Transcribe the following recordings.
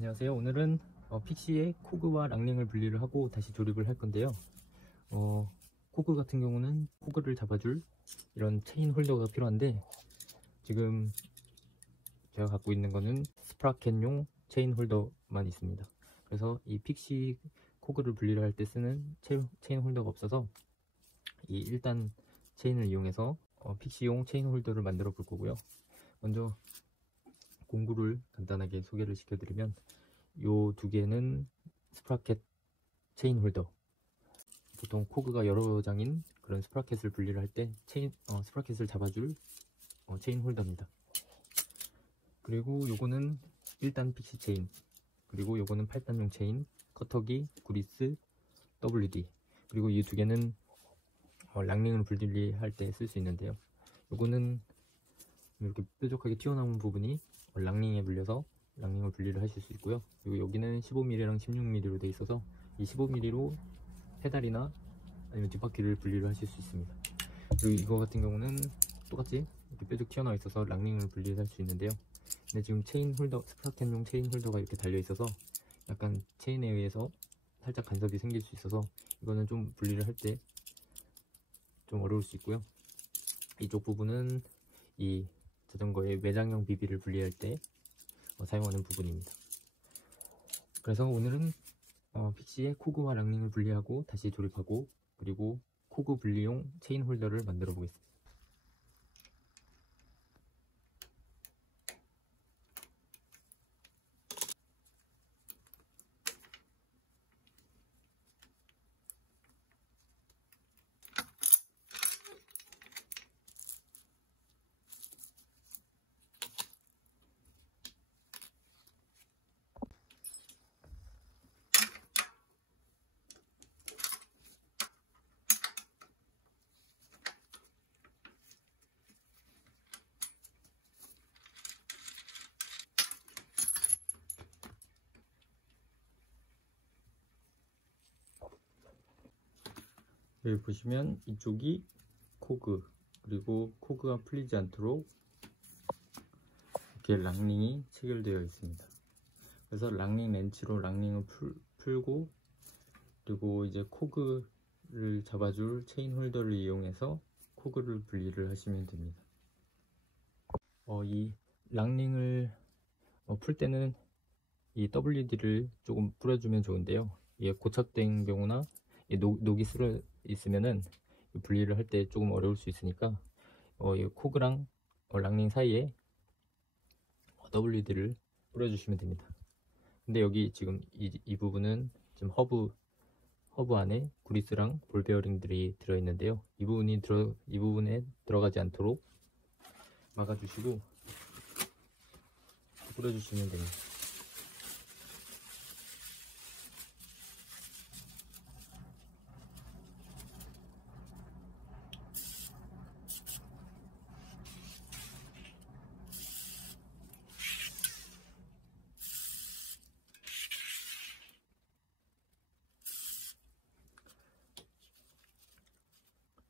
안녕하세요. 오늘은 픽시의 코그와 랑링을 분리를 하고 다시 조립을 할 건데요. 코그 같은 경우는 코그를 잡아줄 이런 체인 홀더가 필요한데, 지금 제가 갖고 있는 거는 스프라켓용 체인 홀더만 있습니다. 그래서 이 픽시 코그를 분리를 할 때 쓰는 체인 홀더가 없어서 이 1단 체인을 이용해서 픽시용 체인 홀더를 만들어 볼 거고요. 먼저 공구를 간단하게 소개를 시켜드리면, 요 두 개는 스프라켓 체인 홀더, 보통 코그가 여러 장인 그런 스프라켓을 분리를 할 때 스프라켓을 잡아줄 체인 홀더입니다. 그리고 요거는 1단 픽시 체인, 그리고 요거는 8단용 체인, 커터기, 구리스, WD, 그리고 이 두 개는 랑링을 분리할 때 쓸 수 있는데요. 요거는 이렇게 뾰족하게 튀어나온 부분이 랑링에 물려서 랑링을 분리를 하실 수 있고요. 그리고 여기는 15mm랑 16mm로 되어 있어서 이 15mm로 페달이나 아니면 뒷바퀴를 분리를 하실 수 있습니다. 그리고 이거 같은 경우는 똑같이 이렇게 뾰족 튀어나와 있어서 랑링을 분리를 할 수 있는데요. 근데 지금 체인 홀더, 스프라켓용 체인 홀더가 이렇게 달려 있어서 약간 체인에 의해서 살짝 간섭이 생길 수 있어서 이거는 좀 분리를 할 때 좀 어려울 수 있고요. 이쪽 부분은 이 자전거의 외장형 비비를 분리할 때 사용하는 부분입니다. 그래서 오늘은 픽시의 코그와 랑링을 분리하고 다시 조립하고, 그리고 코그 분리용 체인 홀더를 만들어 보겠습니다. 여기 보시면 이쪽이 코그, 그리고 코그가 풀리지 않도록 이렇게 랑링이 체결되어 있습니다. 그래서 랑링 렌치로 랑링을 풀고, 그리고 이제 코그를 잡아줄 체인 홀더를 이용해서 코그를 분리를 하시면 됩니다. 이 랑링을 풀 때는 이 WD를 조금 뿌려주면 좋은데요. 이게 고착된 경우나 녹이 쓸어 있으면은 분리를 할 때 조금 어려울 수 있으니까 이 코그랑 랑링 사이에 WD를 뿌려주시면 됩니다. 근데 여기 지금 이 부분은 지금 허브 안에 구리스랑 볼 베어링들이 들어있는데요. 이 부분에 들어가지 않도록 막아주시고 뿌려주시면 됩니다.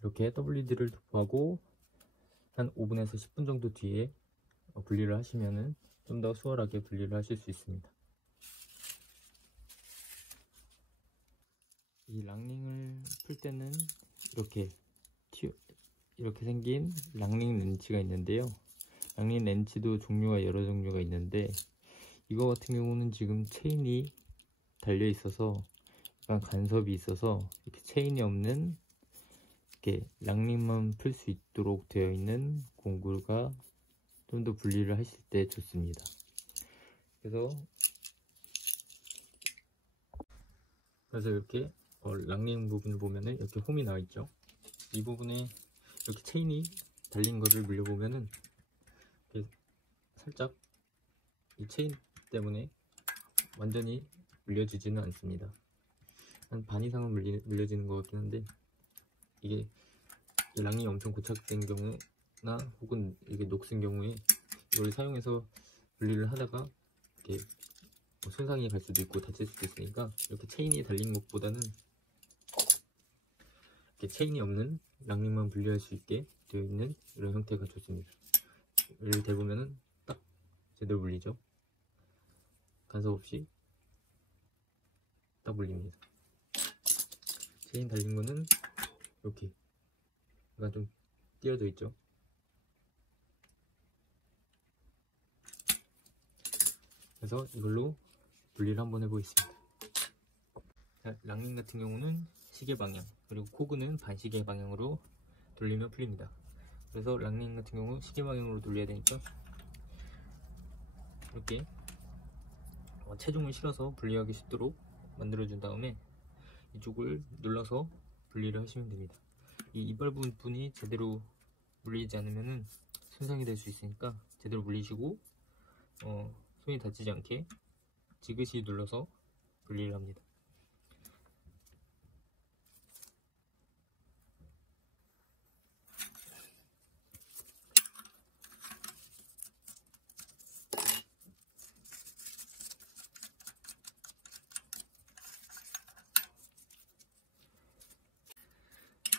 이렇게 WD를 도포하고 한 5분에서 10분 정도 뒤에 분리를 하시면은 좀 더 수월하게 분리를 하실 수 있습니다. 이 랑링을 풀 때는 이렇게 생긴 랑링 렌치가 있는데요. 랑링 렌치도 종류가 여러 종류가 있는데, 이거 같은 경우는 지금 체인이 달려 있어서 약간 간섭이 있어서 이렇게 체인이 없는 이렇게 랑링만 풀 수 있도록 되어 있는 공구가 좀 더 분리를 하실 때 좋습니다. 그래서 이렇게 랑링 부분을 보면은 이렇게 홈이 나와 있죠. 이 부분에 이렇게 체인이 달린 거를 물려보면은 이렇게 살짝 이 체인 때문에 완전히 물려지지는 않습니다. 한 반 이상은 물려지는 것 같긴 한데, 이게 랑이 엄청 고착된 경우나 혹은 이게 녹슨 경우에 이걸 사용해서 분리를 하다가 이렇게 손상이 갈 수도 있고 다칠 수도 있으니까, 이렇게 체인이 달린 것보다는 이렇게 체인이 없는 랑링만 분리할 수 있게 되어 있는 이런 형태가 좋습니다. 얘를 대보면은 딱 제대로 물리죠. 간섭 없이 딱 물립니다. 체인 달린 거는 이렇게 약간 좀 띄어져 있죠. 그래서 이걸로 분리를 한번 해보겠습니다. 자, 랑닝 같은 경우는 시계 방향, 그리고 코그는 반시계 방향으로 돌리면 풀립니다. 그래서 랑닝 같은 경우 시계 방향으로 돌려야 되니까 이렇게 체중을 실어서 분리하기 쉽도록 만들어준 다음에 이쪽을 눌러서 분리를 하시면 됩니다. 이 이빨 부분이 제대로 물리지 않으면 손상이 될 수 있으니까 제대로 물리시고 손이 다치지 않게 지그시 눌러서 분리를 합니다.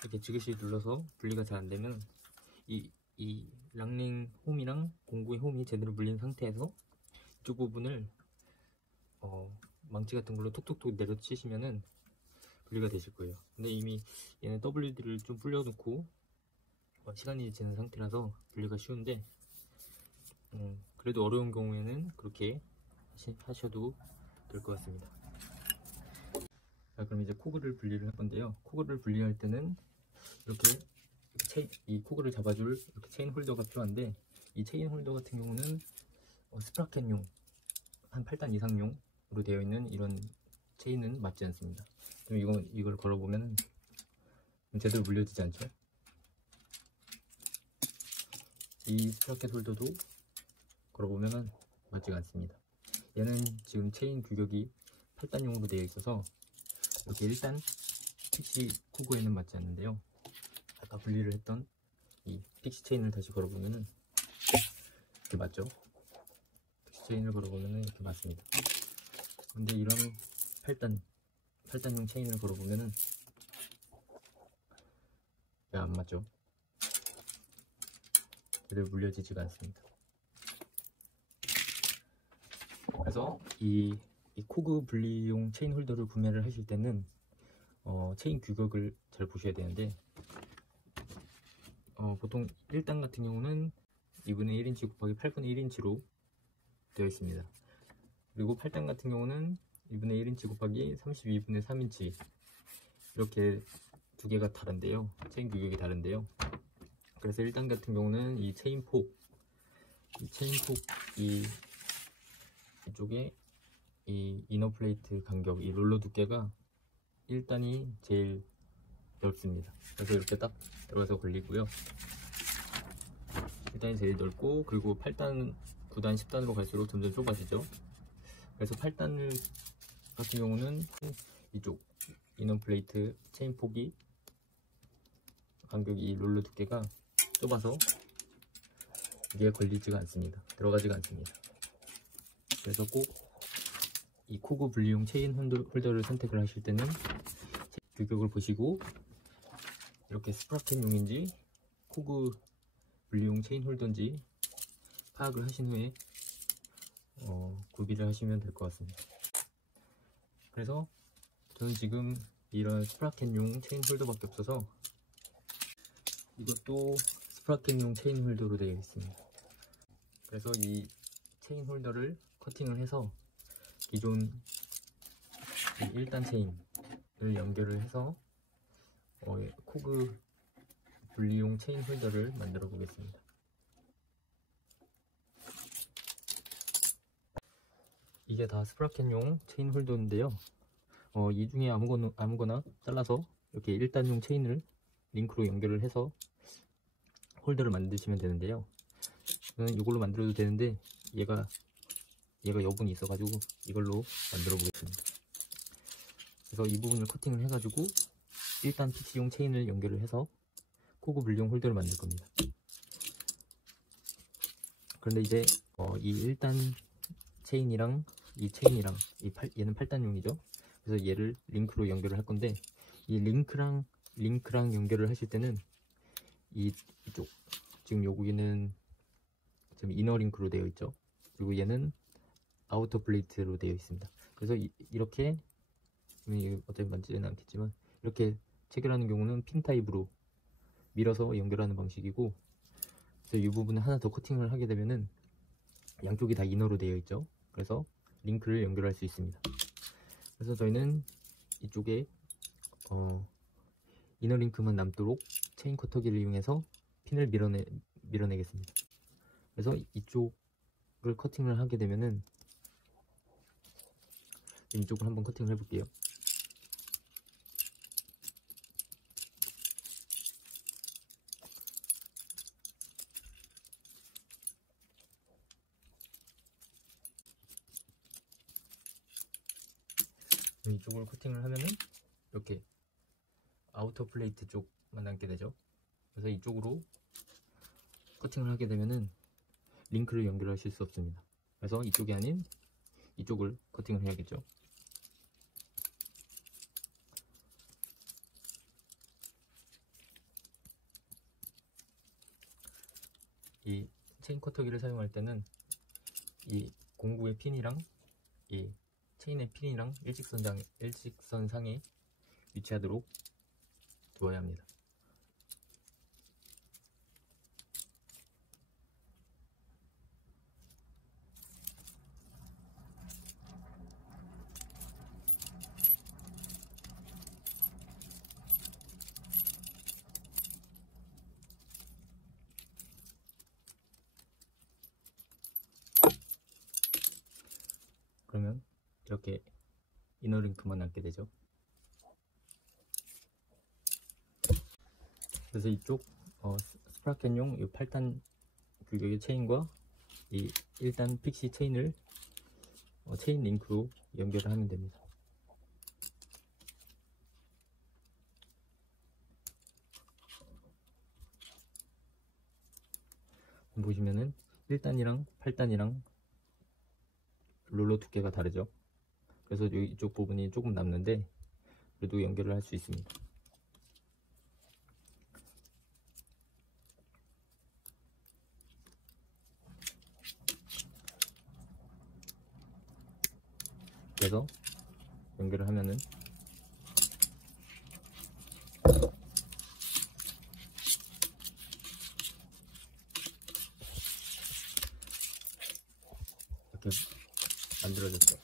이렇게 지그시 눌러서 분리가 잘 안되면 이 랑닝 홈이랑 공구의 홈이 제대로 물린 상태에서 이쪽 부분을 망치 같은 걸로 톡톡톡 내려치시면은 분리가 되실 거예요. 근데 이미 얘는 WD를 좀 불려놓고 시간이 지난 상태라서 분리가 쉬운데 그래도 어려운 경우에는 그렇게 하셔도 될 것 같습니다. 자, 그럼 이제 코그를 분리를 할 건데요. 코그를 분리할 때는 이렇게 이 코그를 잡아줄 이렇게 체인 홀더가 필요한데, 이 체인 홀더 같은 경우는 스프라켓용 한 8단 이상용으로 되어 있는 이런 체인은 맞지 않습니다. 그럼 이걸 걸어보면 제대로 물려지지 않죠? 이 스프라켓 홀더도 걸어보면 맞지가 않습니다. 얘는 지금 체인 규격이 8단용으로 되어 있어서 이렇게 1단 픽시 코그에는 맞지 않는데요. 아까 분리를 했던 이 픽시 체인을 다시 걸어보면은 이렇게 맞죠? 픽시 체인을 걸어보면은 이렇게 맞습니다. 근데 이런 8단용 체인을 걸어보면은 안 맞죠? 제대로 물려지지가 않습니다. 그래서 이 코그 분리용 체인 홀더를 구매를 하실 때는 체인 규격을 잘 보셔야 되는데, 보통 1단 같은 경우는 2분의 1인치 곱하기 8분의 1인치로 되어 있습니다. 그리고 8단 같은 경우는 2분의 1인치 곱하기 32분의 3인치, 이렇게 두 개가 다른데요. 체인 규격이 다른데요. 그래서 1단 같은 경우는 이 체인폭 이쪽에 이 이너 플레이트 간격, 이 롤러 두께가 1단이 제일 넓습니다. 그래서 이렇게 딱 들어가서 걸리고요. 1단이 제일 넓고, 그리고 8단, 9단, 10단으로 갈수록 점점 좁아지죠. 그래서 8단 같은 경우는 이쪽 이너 플레이트 체인 폭이 간격이, 이 롤러 두께가 좁아서 이게 걸리지가 않습니다. 들어가지가 않습니다. 그래서 꼭 이 코그 분리용 체인 홀더를 선택을 하실 때는 규격을 보시고 이렇게 스프라켓용인지 코그 분리용 체인 홀더인지 파악을 하신 후에 구비를 하시면 될 것 같습니다. 그래서 저는 지금 이런 스프라켓용 체인 홀더밖에 없어서 이것도 스프라켓용 체인 홀더로 되어 있습니다. 그래서 이 체인 홀더를 커팅을 해서 기존 1단 체인을 연결을 해서 코그 분리용 체인 홀더를 만들어 보겠습니다. 이게 다 스프라켓용 체인 홀더인데요. 이 중에 아무거나 잘라서 이렇게 1단용 체인을 링크로 연결을 해서 홀더를 만드시면 되는데요. 저는 이걸로 만들어도 되는데 얘가 여분이 있어가지고 이걸로 만들어 보겠습니다. 그래서 이 부분을 커팅을 해가지고 1단 픽시용 체인을 연결을 해서 코그 분리용 홀더를 만들 겁니다. 그런데 이제 이 1단 체인이랑 이 체인이랑 얘는 8단용이죠. 그래서 얘를 링크로 연결을 할 건데, 이 링크랑 연결을 하실 때는 이쪽 지금 여기는 지금 이너 링크로 되어 있죠. 그리고 얘는 아우터 플레이트로 되어 있습니다. 그래서 이렇게 어차피 만지지는 않겠지만 이렇게 체결하는 경우는 핀 타입으로 밀어서 연결하는 방식이고, 그래서 이 부분을 하나 더 커팅을 하게 되면은 양쪽이 다 이너로 되어 있죠. 그래서 링크를 연결할 수 있습니다. 그래서 저희는 이쪽에 이너 링크만 남도록 체인 커터기를 이용해서 핀을 밀어내겠습니다. 그래서 이쪽을 커팅을 하게 되면은, 이쪽을 한번 커팅을 해볼게요. 이쪽을 커팅을 하면은 이렇게 아우터 플레이트 쪽만 남게 되죠. 그래서 이쪽으로 커팅을 하게 되면은 링크를 연결하실 수 없습니다. 그래서 이쪽이 아닌 이쪽을 커팅을 해야겠죠. 이 체인 커터기를 사용할 때는 이 공구의 핀이랑 이 체인의 핀이랑 일직선상에 위치하도록 두어야 합니다. 그러면 이렇게 이너링크만 남게 되죠. 그래서 이쪽 스프라켓용 이 8단 규격의 체인과 이 1단 픽시 체인을 체인 링크로 연결을 하면 됩니다. 보시면은 1단이랑 8단이랑 롤러 두께가 다르죠. 그래서 이쪽 부분이 조금 남는데 그래도 연결을 할 수 있습니다. 그래서 연결을 하면은 이렇게 만들어졌죠.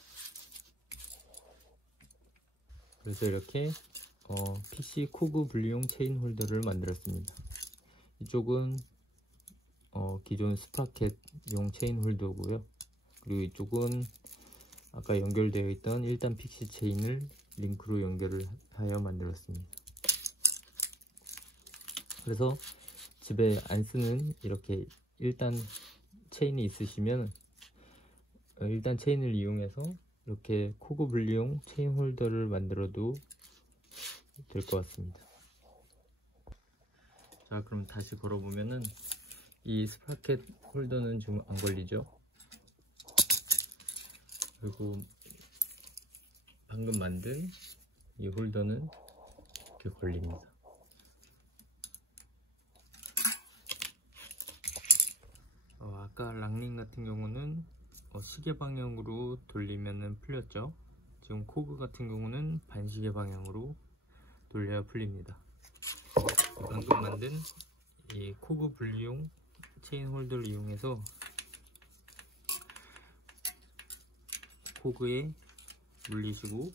그래서 이렇게 PC 코그 분리용 체인 홀더를 만들었습니다. 이쪽은 기존 스프라켓용 체인 홀더고요. 그리고 이쪽은 아까 연결되어 있던 1단 픽시 체인을 링크로 연결을 하여 만들었습니다. 그래서 집에 안 쓰는 이렇게 1단 체인이 있으시면 1단 체인을 이용해서 이렇게 코그 분리용 체인 홀더를 만들어도 될 것 같습니다. 자, 그럼 다시 걸어보면은 이 스프라켓 홀더는 지금 안 걸리죠. 그리고 방금 만든 이 홀더는 이렇게 걸립니다. 아까 랑링 같은 경우는 시계 방향으로 돌리면은 풀렸죠. 지금 코그 같은 경우는 반시계 방향으로 돌려야 풀립니다. 방금 만든 이 코그 분리용 체인 홀더를 이용해서 코그에 물리시고,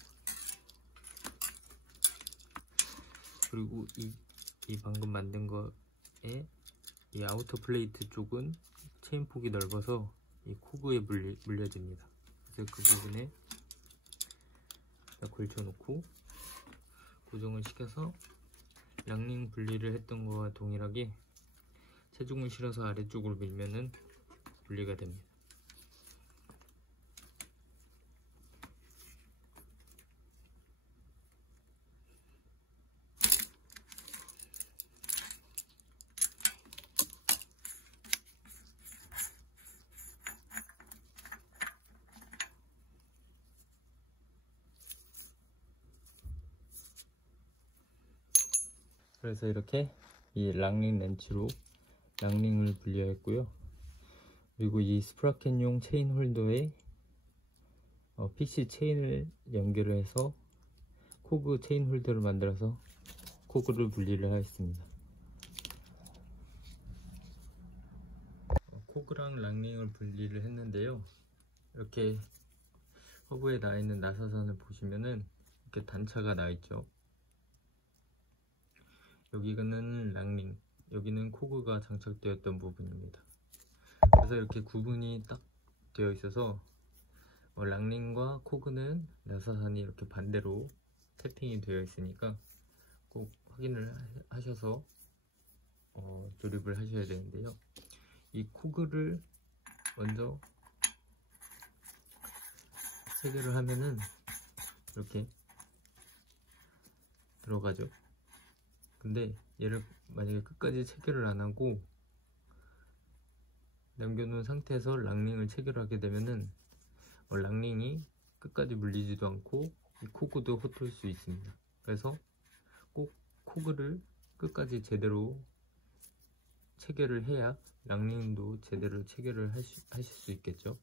그리고 이 방금 만든 거에 이 아우터 플레이트 쪽은 체인 폭이 넓어서 이 코그에 물려집니다. 그래서 그 부분에 걸쳐 놓고 고정을 시켜서 랑링 분리를 했던 거와 동일하게 체중을 실어서 아래쪽으로 밀면은 분리가 됩니다. 그래서 이렇게 이 랑링 렌치로 랑링을 분리했고요. 그리고 이 스프라켓용 체인 홀더에 픽시 체인을 연결을 해서 코그 체인 홀더를 만들어서 코그를 분리를 하였습니다. 코그랑 랑링을 분리를 했는데요. 이렇게 허브에 나 있는 나사선을 보시면은 이렇게 단차가 나 있죠. 여기는 랑링, 여기는 코그가 장착되었던 부분입니다. 그래서 이렇게 구분이 딱 되어 있어서 랑링과 코그는 나사선이 이렇게 반대로 탭핑이 되어 있으니까 꼭 확인을 하셔서 조립을 하셔야 되는데요. 이 코그를 먼저 체결을 하면은 이렇게 들어가죠. 근데 얘를 만약에 끝까지 체결을 안 하고 남겨놓은 상태에서 랑링을 체결하게 되면은 랑링이 끝까지 물리지도 않고 이 코그도 헛돌 수 있습니다. 그래서 꼭 코그를 끝까지 제대로 체결을 해야 랑링도 제대로 체결을 하실 수 있겠죠.